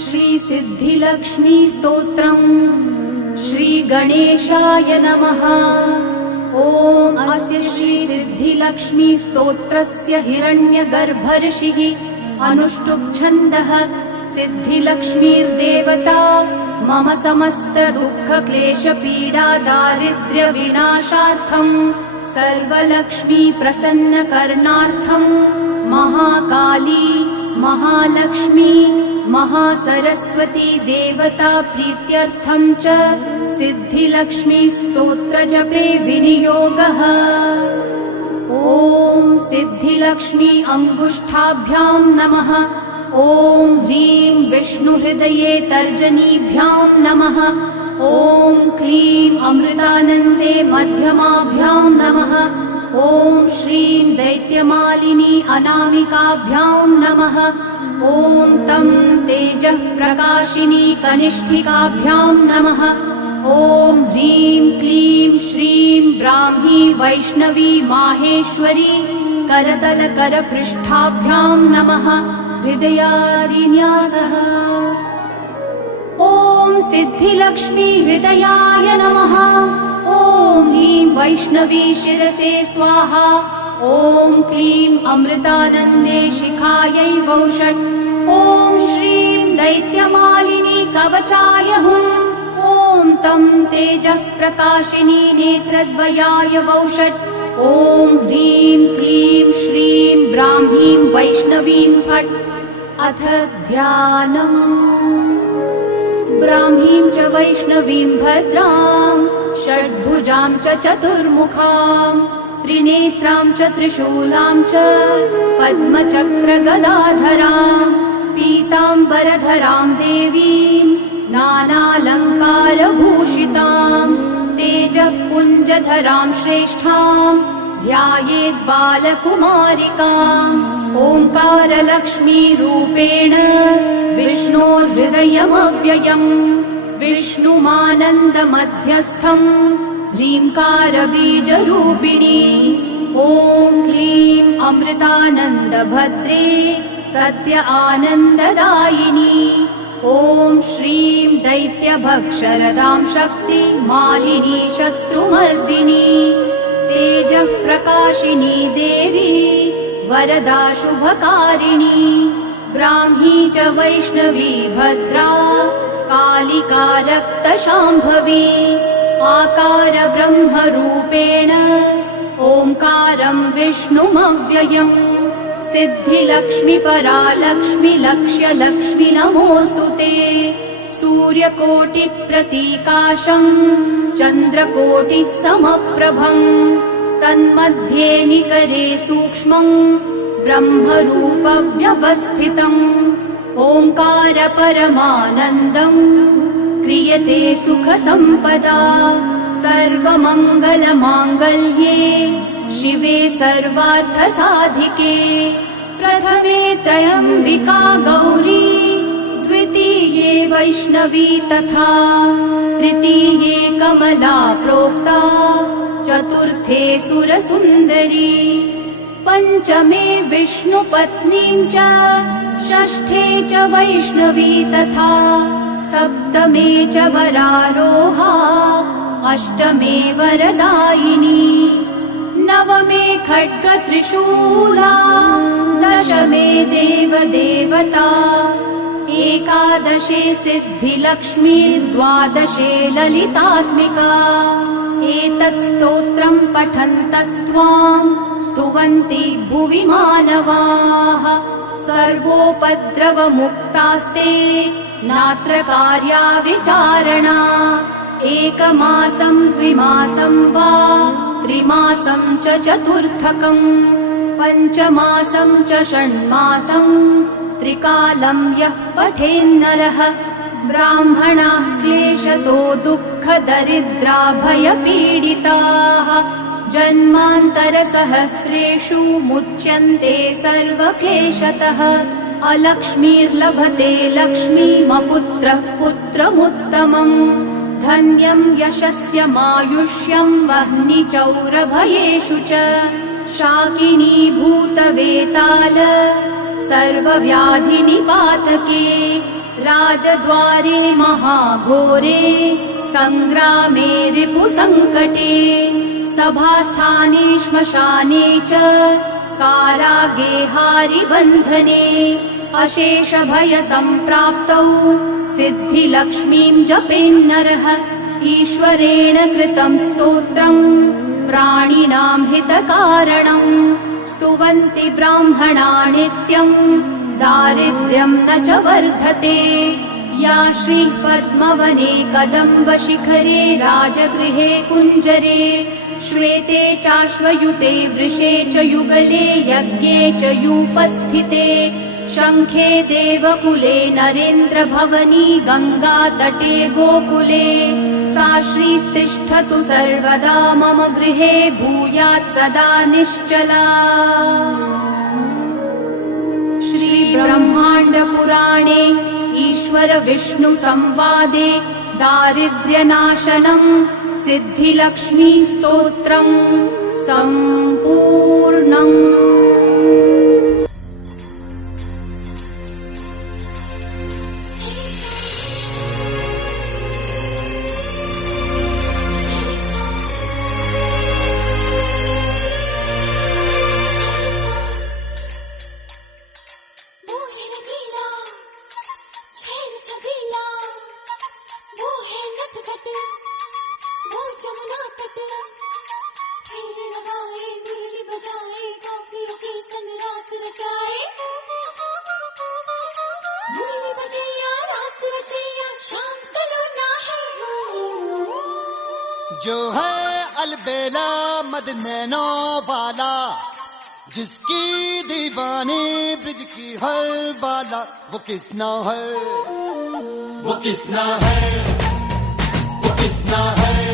श्री सिद्धिलक्ष्मी स्तोत्रम् श्री गणेशाय नमः। अस्य श्री सिद्धिलक्ष्मी स्तोत्रस्य हिरण्यगर्भर्षिः अनुष्टुप् छन्दः। सिद्धिलक्ष्मीर्देवता मम समस्त दुःख क्लेश पीडा दारिद्र्य विनाशार्थम् सर्वलक्ष्मी प्रसन्न करणार्थम् महाकाली महालक्ष्मी महासरस्वती देवता प्रीत्यर्थम् च सिद्धिलक्ष्मी स्तोत्र जपे विनियोगः। ॐ सिद्धिलक्ष्मी अंगुष्ठाभ्यां नमः। ॐ ह्रीं विष्णुहृदये तर्जनीभ्यां नमः। ॐ क्लीं अमृतानन्दे मध्यमाभ्यां नमः। ॐ श्रीं दैत्यमालिनी अनामिकाभ्यां नमः। ॐ तं तेजः प्रकाशिनी कनिष्ठिकाभ्यां नमः। ॐ ह्रीं क्लीं श्रीं ब्राह्मी वैष्णवी माहेश्वरी करतलकरपृष्ठाभ्यां नमः। हृदयादिन्यासः। ॐ सिद्धिलक्ष्मी हृदयाय नमः। ॐ ह्रीं वैष्णवी शिरसे स्वाहा। ॐ क्लीं अमृतानन्दे शिखायै वौषट्। ॐ श्रीं दैत्यमालिनी कवचाय हुम्। ॐ तं तेजः प्रकाशिनी नेत्रद्वयाय वौषट्। ॐ ह्रीं क्लीं श्रीं ब्राह्मीं वैष्णवीं फट्। अथ ध्यानम्। ब्राह्मीं च वैष्णवीं भद्रां षड्भुजां च चतुर्मुखां त्रिनेत्रां च त्रिशूलां च पद्मचक्रगदाधरां पीताम्बरधरां देवीं नानालङ्कारभूषितां तेजःपुञ्जधरां श्रेष्ठां ध्यायेत् बालकुमारिकाम्। ओङ्कारलक्ष्मीरूपेण विष्णोर्हृदयमव्ययम् विष्णुमानन्दमध्यस्थम् ह्रीङ्कारबीजरूपिणी। ॐ क्लीं अमृतानन्दभद्रे सत्य आनन्ददायिनी। ॐ श्रीं दैत्यभक्षरदां शक्ति मालिनी शत्रुमर्दिनी तेजः प्रकाशिनी देवी वरदा शुभकारिणी। ब्राह्मी च वैष्णवी भद्रा कालिका रक्तशाम्भवी आकार ब्रह्मरूपेण ओङ्कारं विष्णुमव्ययम्। सिद्धिलक्ष्मी परालक्ष्मी लक्ष्यलक्ष्मी नमोऽस्तु ते। सूर्यकोटिप्रतीकाशम् चन्द्रकोटिः समप्रभम् तन्मध्ये निकरे सूक्ष्मम् ब्रह्मरूपव्यवस्थितम्। ओङ्कार परमानन्दम् क्रियते सुखसम्पदा। सर्वमङ्गलमाङ्गल्ये शिवे सर्वार्थसाधिके। प्रथमे त्रयम्बिका गौरी द्वितीये वैष्णवी तथा तृतीये कमला प्रोक्ता चतुर्थे सुरसुन्दरी। पञ्चमे विष्णुपत्नीं च षष्ठे च वैष्णवी तथा सप्तमे च वरारोहा अष्टमे वरदायिनी। नवमे खड्गत्रिशूला दशमे देवदेवता। एकादशे सिद्धिलक्ष्मी द्वादशे ललितात्मिका। एतत् स्तोत्रं पठन्तस्त्वां स्तुवन्ति भुवि मानवाः। सर्वोपद्रवमुक्तास्ते नात्र कार्या विचारणा। एकमासं द्विमासं वा त्रिमासं च चतुर्थकम् पञ्चमासं च षण्मासं त्रिकालं यः पठेन्नरः। ब्राह्मणाः क्लेशतो दुःखदरिद्राभयपीडिताः जन्मान्तरसहस्रेषु मुच्यन्ते सर्वक्लेशतः। अलक्ष्मीर्लभते लक्ष्मीमपुत्रः पुत्रमुत्तमम्। धन्यं यशस्यमायुष्यं वह्निचौरभयेषु च। शाकिनी भूतवेताल सर्वव्याधिनिपातके राजद्वारे महाघोरे सङ्ग्रामे रिपुसङ्कटे सभास्थाने श्मशाने च कारागे हारिबन्धने अशेषभयसम्प्राप्तौ सिद्धिलक्ष्मीं जपेन्नरः ईश्वरेण कृतं स्तोत्रम् प्राणिनां हितकारणम् स्तुवन्ति ब्राह्मणा नित्यम् दारिद्र्यं न च वर्धते या श्रीः पद्मवने कदम्बशिखरे राजगृहे कुञ्जरे श्वेते चाश्वयुते वृषे च युगले यज्ञे च यूपस्थिते शङ्खे देवकुले नरेन्द्रभवनी गङ्गातटे गोकुले सा श्रीस्तिष्ठतु सर्वदा मम गृहे भूयात् सदा निश्चला। श्रीब्रह्माण्डपुराणे ईश्वर विष्णु संवादे दारिद्र्यनाशनम् सिद्धिलक्ष्मी स्तोत्रम् सम्पूर्णम्। जो है अलबेला मदनैनो वाला जिसकी दीवानी ब्रिज की हर बाला वो किसना है, वो किसना है, वो किसना है।